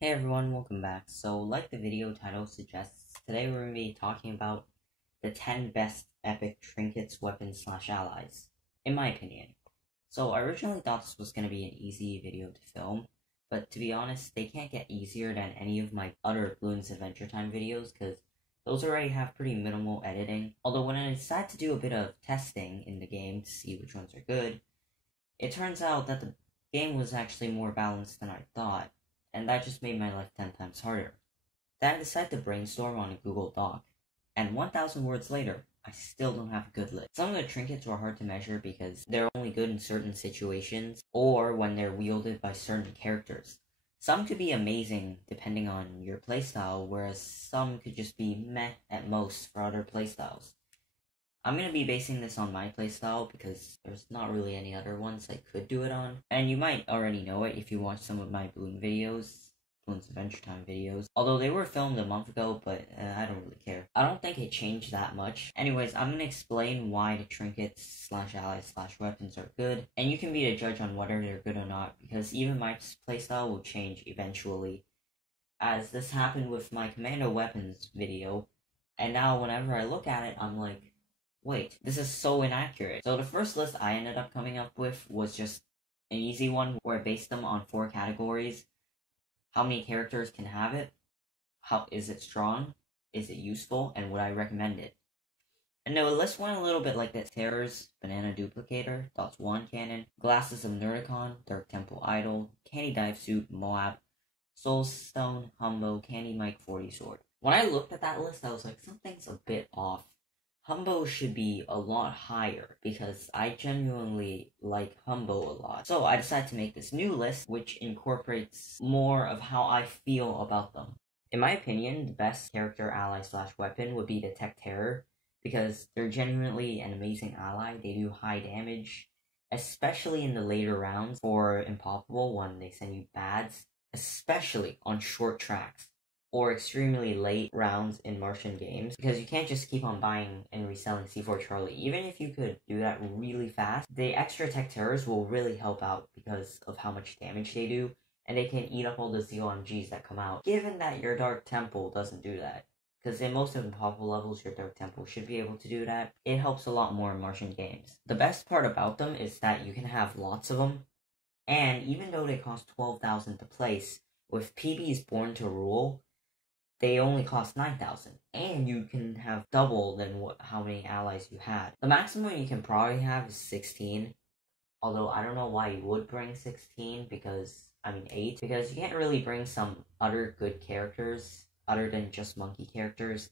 Hey everyone, welcome back. So, like the video title suggests, today we're going to be talking about the 10 best epic trinkets, weapons, slash allies, in my opinion. So, I originally thought this was going to be an easy video to film, but to be honest, they can't get easier than any of my other Bloons Adventure Time videos, because those already have pretty minimal editing. Although when I decided to do a bit of testing in the game to see which ones are good, it turns out that the game was actually more balanced than I thought, and that just made my life 10 times harder. Then I decided to brainstorm on a Google Doc, and 1,000 words later, I still don't have a good list. Some of the trinkets were hard to measure because they're only good in certain situations, or when they're wielded by certain characters. Some could be amazing depending on your playstyle, whereas some could just be meh at most for other playstyles. I'm going to be basing this on my playstyle because there's not really any other ones I could do it on. And you might already know it if you watch some of my Bloons videos, Bloons Adventure Time videos. Although they were filmed a month ago, but I don't really care. I don't think it changed that much. Anyways, I'm going to explain why the trinkets slash allies slash weapons are good. And you can be the judge on whether they're good or not, because even my playstyle will change eventually. As this happened with my commando weapons video. And now whenever I look at it, I'm like, wait, this is so inaccurate. So the first list I ended up coming up with was just an easy one where I based them on 4 categories. How many characters can have it? How is it strong? Is it useful? And would I recommend it? And the list went a little bit like this. Terrors, Banana Duplicator, Dots 1 Cannon, Glasses of Nerdicon, Dark Temple Idol, Candy Dive Suit, Moab, Soulstone, Humbo, Candy Mike, 40 Sword. When I looked at that list, I was like, something's a bit off. Humbo should be a lot higher because I genuinely like Humbo a lot. So I decided to make this new list which incorporates more of how I feel about them. In my opinion, the best character ally slash weapon would be the Tech Terror because they're genuinely an amazing ally. They do high damage, especially in the later rounds for Impossible when they send you bads, especially on short tracks or extremely late rounds in Martian games, because you can't just keep on buying and reselling C4 Charlie. Even if you could do that really fast, the extra Tech Terrors will really help out because of how much damage they do, and they can eat up all the ZOMGs that come out, given that your Dark Temple doesn't do that. Because in most of the Impossible levels, your Dark Temple should be able to do that. It helps a lot more in Martian games. The best part about them is that you can have lots of them, and even though they cost 12,000 to place, with PBs Born to Rule, they only cost 9,000, and you can have double than how many allies you had. The maximum you can probably have is 16, although I don't know why you would bring 16, 8, because you can't really bring some other good characters, other than just monkey characters,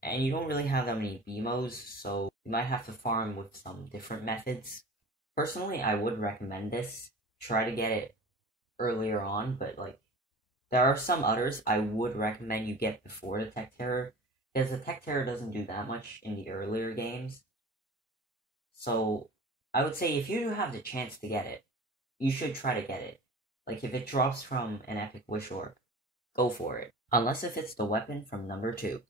and you don't really have that many BMOs, so you might have to farm with some different methods. Personally, I would recommend this. Try to get it earlier on, but there are some others I would recommend you get before the Tech Terror, because the Tech Terror doesn't do that much in the earlier games. So, I would say if you do have the chance to get it, you should try to get it. Like, if it drops from an Epic Wish Orb, go for it. Unless if it's the weapon from number 2.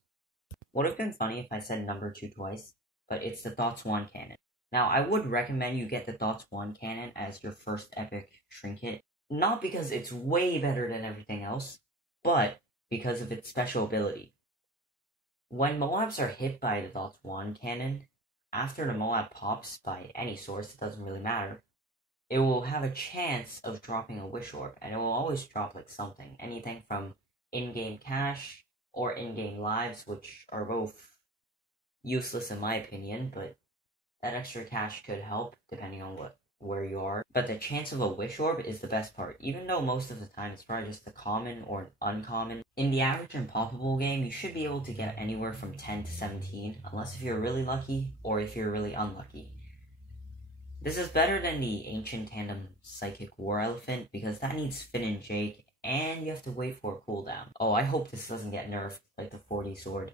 Would have been funny if I said number 2 twice, but it's the Dots 1 Cannon. Now, I would recommend you get the Dots 1 Cannon as your first epic trinket. Not because it's way better than everything else, but because of its special ability. When Moabs are hit by the Dots 1 Cannon, after the Moab pops by any source, it doesn't really matter, it will have a chance of dropping a Wish Orb, and it will always drop something. Anything from in-game cash or in-game lives, which are both useless in my opinion, but that extra cash could help depending on where you are. But the chance of a Wish Orb is the best part, even though most of the time it's probably just a common or an uncommon. In the average Impossible game, you should be able to get anywhere from 10 to 17, unless if you're really lucky or if you're really unlucky. This is better than the Ancient Tandem Psychic War Elephant, because that needs Finn and Jake, and you have to wait for a cooldown. Oh, I hope this doesn't get nerfed like the 40 Sword.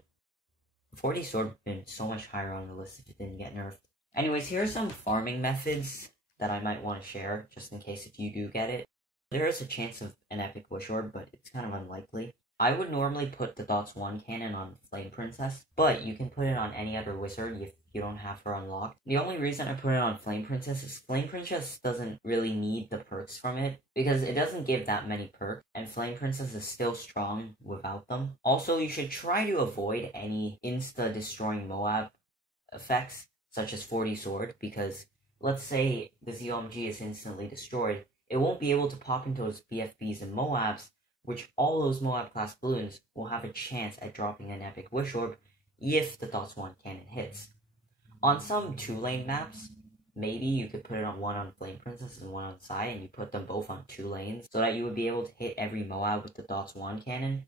The 40 Sword would have been so much higher on the list if it didn't get nerfed. Anyways, here are some farming methods that I might want to share, just in case if you do get it. There is a chance of an Epic Wish Orb, but it's kind of unlikely. I would normally put the Dots 1 cannon on Flame Princess, but you can put it on any other wizard if you don't have her unlocked. The only reason I put it on Flame Princess is Flame Princess doesn't really need the perks from it, because it doesn't give that many perks, and Flame Princess is still strong without them. Also, you should try to avoid any insta-destroying Moab effects, such as 40 Sword, because let's say the ZOMG is instantly destroyed, it won't be able to pop into those BFBs and Moabs, which all those Moab class balloons will have a chance at dropping an epic Wish Orb if the Dots 1 cannon hits. On some 2-lane maps, maybe you could put it on one on Flame Princess and one on Sai, and you put them both on 2 lanes, so that you would be able to hit every Moab with the Dots 1 cannon,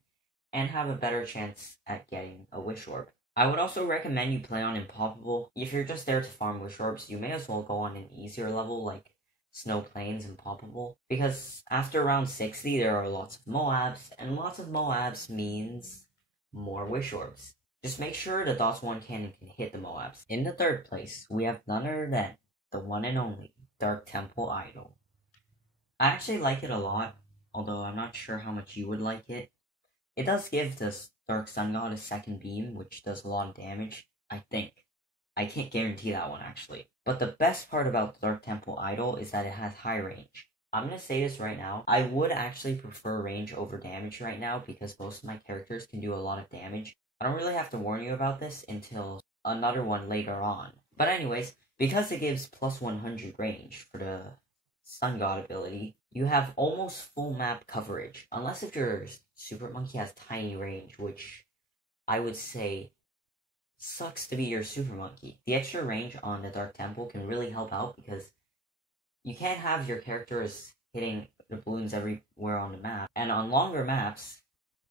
and have a better chance at getting a Wish Orb. I would also recommend you play on Impoppable. If you're just there to farm Wish Orbs, you may as well go on an easier level like Snow Plains and Impoppable, because after round 60 there are lots of Moabs, and lots of Moabs means more Wish Orbs. Just make sure the Dots 1 cannon can hit the Moabs. In the 3rd place, we have none other than the one and only Dark Temple Idol. I actually like it a lot, although I'm not sure how much you would like it. It does give this Dark Sun God a second beam, which does a lot of damage, I think. I can't guarantee that one, actually. But the best part about the Dark Temple Idol is that it has high range. I'm going to say this right now. I would actually prefer range over damage right now, because most of my characters can do a lot of damage. I don't really have to warn you about this until another one later on. But anyways, because it gives plus 100 range for the Sun God ability, you have almost full map coverage. Unless if your Super Monkey has tiny range, which I would say sucks to be your Super Monkey. The extra range on the Dark Temple can really help out, because you can't have your characters hitting the balloons everywhere on the map. And on longer maps,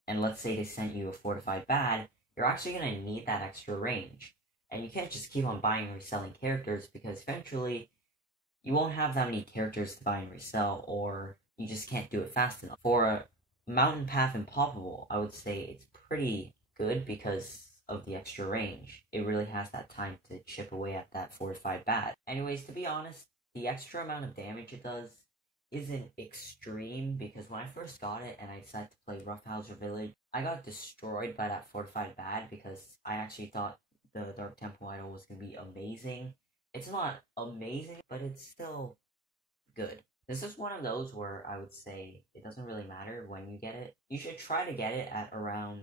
and let's say they sent you a Fortified Bad, you're actually going to need that extra range. And you can't just keep on buying and reselling characters, because eventually you won't have that many characters to buy and resell, or you just can't do it fast enough. For a Mountain Path Impoppable, I would say it's pretty good because of the extra range. It really has that time to chip away at that Fortified Bad. Anyways, to be honest, the extra amount of damage it does isn't extreme, because when I first got it and I decided to play Roughhouser Village, I got destroyed by that Fortified Bad, because I actually thought the Dark Temple Idol was going to be amazing. It's not amazing, but it's still good. This is one of those where I would say it doesn't really matter when you get it. You should try to get it at around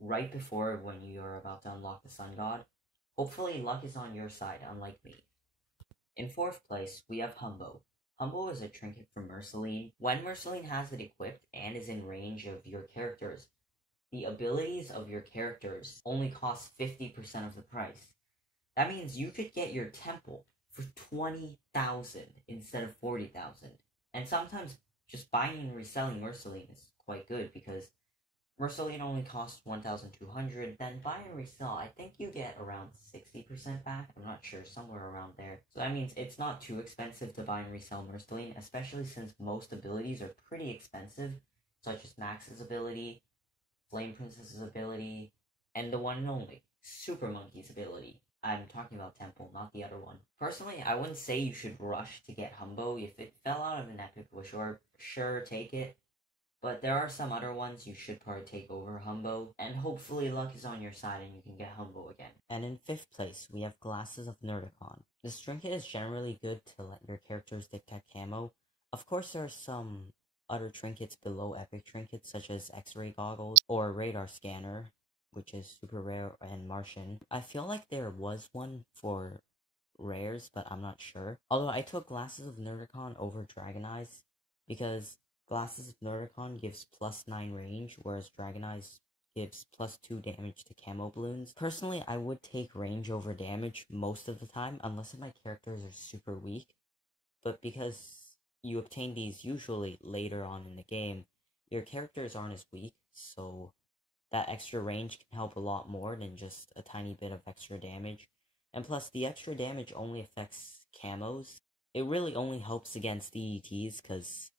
right before when you're about to unlock the Sun God. Hopefully luck is on your side, unlike me. In 4th place, we have Humbo. Humbo is a trinket for Merceline. When Merceline has it equipped and is in range of your characters, the abilities of your characters only cost 50% of the price. That means you could get your temple for 20,000 instead of 40,000. And sometimes just buying and reselling Merceline is quite good, because Merceline only costs 1,200. Then buy and resell, I think you get around 60% back. I'm not sure, somewhere around there. So that means it's not too expensive to buy and resell Merceline, especially since most abilities are pretty expensive, such as Max's ability, Flame Princess's ability, and the one and only, Super Monkey's ability. I'm talking about Temple, not the other one. Personally, I wouldn't say you should rush to get Humbo. If it fell out of an epic Wish Orb, sure, take it. But there are some other ones you should probably take over Humbo, and hopefully luck is on your side and you can get Humbo again. And in 5th place, we have Glasses of Nerdicon. This trinket is generally good to let your characters detect camo. Of course, there are some other trinkets below epic trinkets, such as X-ray goggles or radar scanner, which is super rare and Martian. I feel like there was one for rares, but I'm not sure. Although I took Glasses of Nerdicon over Dragon Eyes, because Glasses of Nerdicon gives plus 9 range, whereas Dragon Eyes gives plus 2 damage to camo balloons. Personally, I would take range over damage most of the time, unless if my characters are super weak. But because you obtain these usually later on in the game, your characters aren't as weak, so that extra range can help a lot more than just a tiny bit of extra damage. And plus, the extra damage only affects camos. It really only helps against DDTs, because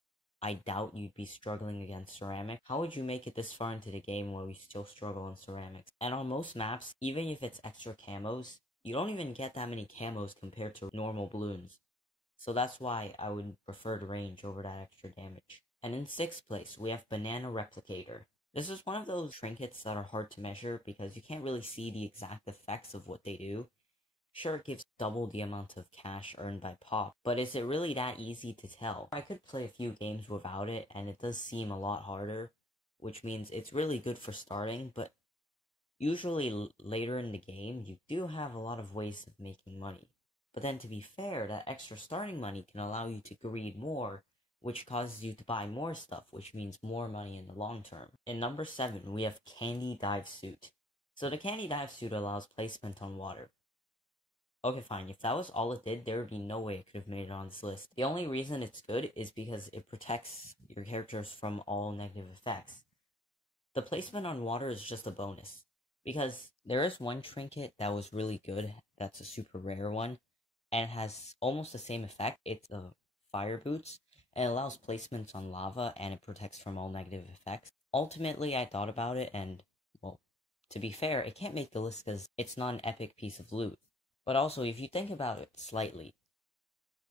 I doubt you'd be struggling against ceramic. How would you make it this far into the game while you still struggle on ceramics? And on most maps, even if it's extra camos, you don't even get that many camos compared to normal balloons. So that's why I would prefer the range over that extra damage. And in 6th place, we have Banana Replicator. This is one of those trinkets that are hard to measure because you can't really see the exact effects of what they do. Sure, it gives double the amount of cash earned by Pop, but is it really that easy to tell? I could play a few games without it, and it does seem a lot harder, which means it's really good for starting, but usually later in the game, you do have a lot of ways of making money. But then to be fair, that extra starting money can allow you to greed more, which causes you to buy more stuff, which means more money in the long term. In number 7, we have Candy Dive Suit. So the Candy Dive Suit allows placement on water. Okay, fine. If that was all it did, there would be no way it could have made it on this list. The only reason it's good is because it protects your characters from all negative effects. The placement on water is just a bonus, because there is one trinket that was really good, that's a super rare one, and has almost the same effect. It's a fire boots, and it allows placements on lava, and it protects from all negative effects. Ultimately, I thought about it, and, well, to be fair, it can't make the list because it's not an epic piece of loot. But also, if you think about it slightly,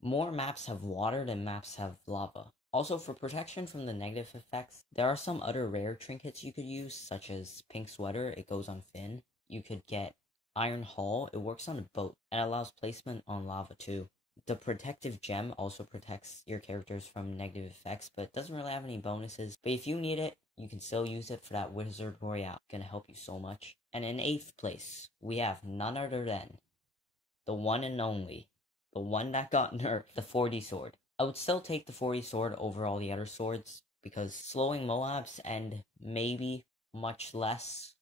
more maps have water than maps have lava. Also, for protection from the negative effects, there are some other rare trinkets you could use, such as Pink Sweater, it goes on Finn. You could get Iron Hull, it works on a boat, and allows placement on lava too. The Protective Gem also protects your characters from negative effects, but doesn't really have any bonuses. But if you need it, you can still use it for that Wizard Royale. It's gonna help you so much. And in 8th place, we have none other than the one and only, the one that got nerfed, the 40 sword. I would still take the 40 sword over all the other swords, because slowing Moabs and maybe much less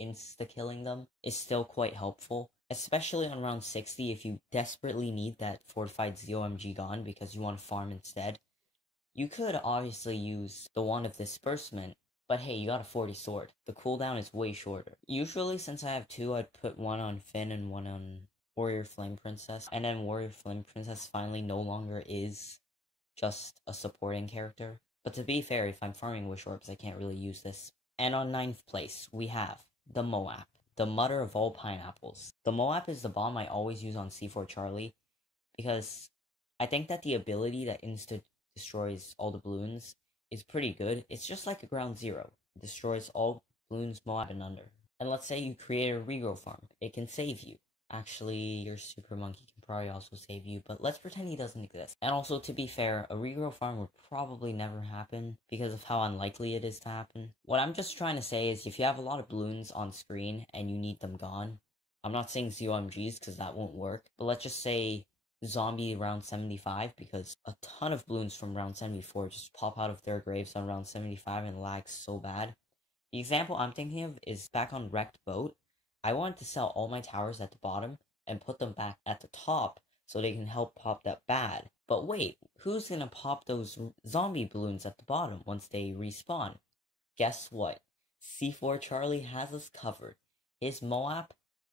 insta-killing them is still quite helpful, especially on round 60 if you desperately need that fortified ZOMG gone because you want to farm instead. You could obviously use the Wand of Disbursement, but hey, you got a 40 sword. The cooldown is way shorter. Usually, since I have two, I'd put one on Finn and one on Warrior Flame Princess, and then Warrior Flame Princess finally no longer is just a supporting character. But to be fair, if I'm farming Wish Orbs, I can't really use this. And on 9th place, we have the Moab, the mother of all pineapples. The Moab is the bomb I always use on C4 Charlie, because I think that the ability that insta-destroys all the balloons is pretty good. It's just like a ground zero. It destroys all balloons, Moab, and under. And let's say you create a regrow farm. It can save you. Actually, your super monkey can probably also save you, but let's pretend he doesn't exist. And also, to be fair, a regrow farm would probably never happen because of how unlikely it is to happen. What I'm just trying to say is if you have a lot of balloons on screen and you need them gone, I'm not saying ZOMGs because that won't work, but let's just say zombie round 75, because a ton of balloons from round 74 just pop out of their graves on round 75 and lag so bad. The example I'm thinking of is back on Wrecked Boat. I wanted to sell all my towers at the bottom and put them back at the top so they can help pop that bad. But wait, who's gonna pop those zombie balloons at the bottom once they respawn? Guess what? C4 Charlie has us covered. His Moab,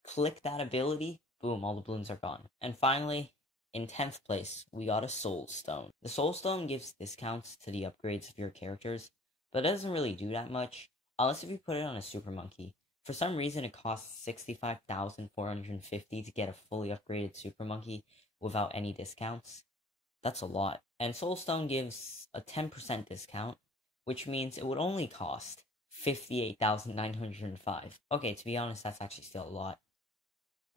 click that ability, boom, all the balloons are gone. And finally, in 10th place, we got a Soul Stone. The Soul Stone gives discounts to the upgrades of your characters, but it doesn't really do that much, unless if you put it on a Super Monkey. For some reason, it costs 65,450 to get a fully upgraded Super Monkey without any discounts. That's a lot. And Soulstone gives a 10% discount, which means it would only cost 58,905. Okay, to be honest, that's actually still a lot.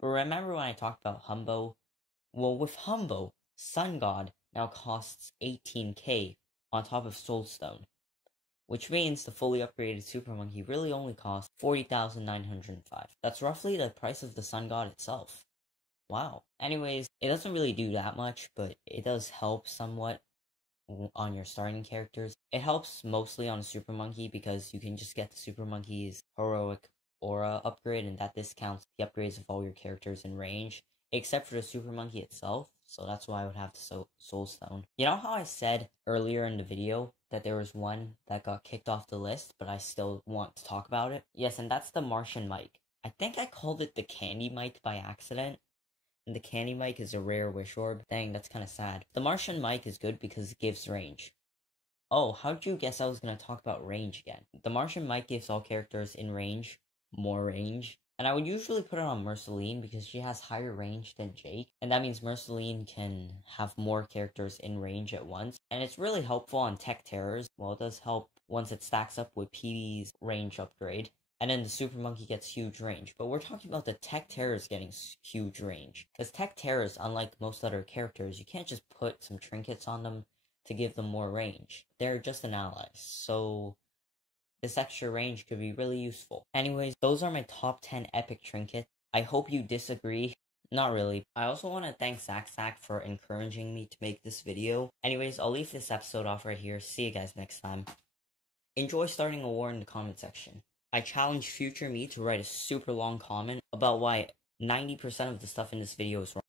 But remember when I talked about Humbo? Well, with Humbo, Sun God now costs 18k on top of Soulstone, which means the fully upgraded Super Monkey really only costs 40,905. That's roughly the price of the Sun God itself. Wow. Anyways, it doesn't really do that much, but it does help somewhat on your starting characters. It helps mostly on a Super Monkey because you can just get the Super Monkey's heroic aura upgrade, and that discounts the upgrades of all your characters in range, except for the Super Monkey itself. So that's why I would have the Soul Stone. You know how I said earlier in the video that there was one that got kicked off the list, but I still want to talk about it? Yes, and that's the Martian Mike. I think I called it the Candy Mike by accident. And the Candy Mike is a rare Wish Orb. Dang, that's kind of sad. The Martian Mike is good because it gives range. Oh, how'd you guess I was going to talk about range again? The Martian Mike gives all characters in range more range. And I would usually put it on Merceline because she has higher range than Jake. And that means Merceline can have more characters in range at once. And it's really helpful on Tech Terrors. Well, it does help once it stacks up with PB's range upgrade. And then the Super Monkey gets huge range. But we're talking about the Tech Terrors getting huge range. Because Tech Terrors, unlike most other characters, you can't just put some trinkets on them to give them more range. They're just an ally. So this extra range could be really useful. Anyways, those are my top 10 epic trinkets. I hope you disagree. Not really. I also want to thank Zack for encouraging me to make this video. Anyways, I'll leave this episode off right here. See you guys next time. Enjoy starting a war in the comment section. I challenge future me to write a super long comment about why 90% of the stuff in this video is wrong.